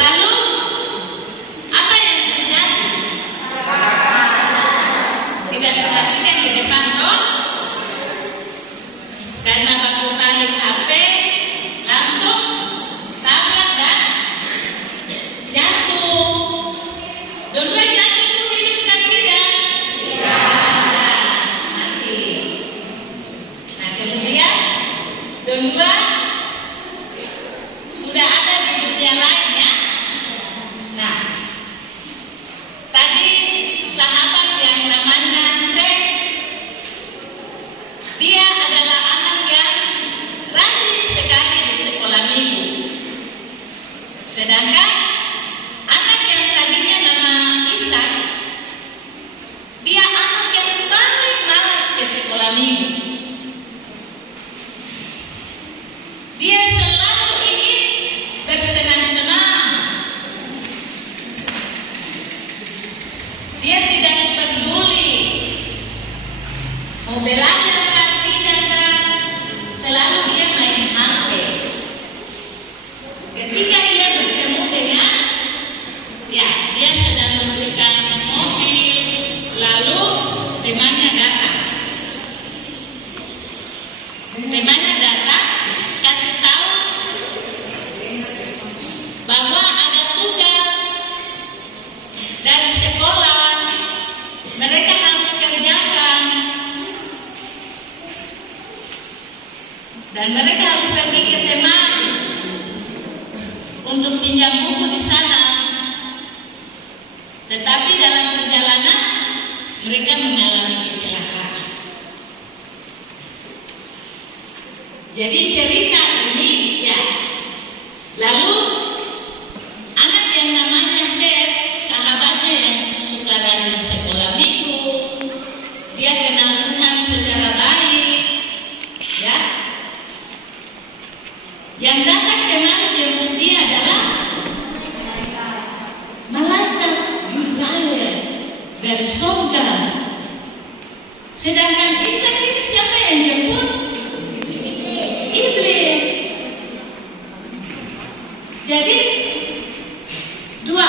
Lalu mau belajar kan, tidak kan, selalu dia main HP. Ketika dia bertemu dengan, ya dia sedang membersihkan mobil, lalu temannya datang. Temannya datang, kasih tahu bahwa ada tugas dari sekolah, mereka harus kerjakan, dan mereka harus pergi ke teman untuk pinjam buku di sana. Tetapi dalam perjalanan mereka mengalami kecelakaan. Jadi cerita ini ya, lalu anak yang namanya Seth, sahabatnya yang suka rajin sekolah minggu, dia kenal Tuhan secara baik, ya. Yang datang kenal jemput dia adalah malaikat Gabriel dari surga. Sedangkan Ishak ini siapa yang jemput? Iblis. Jadi dua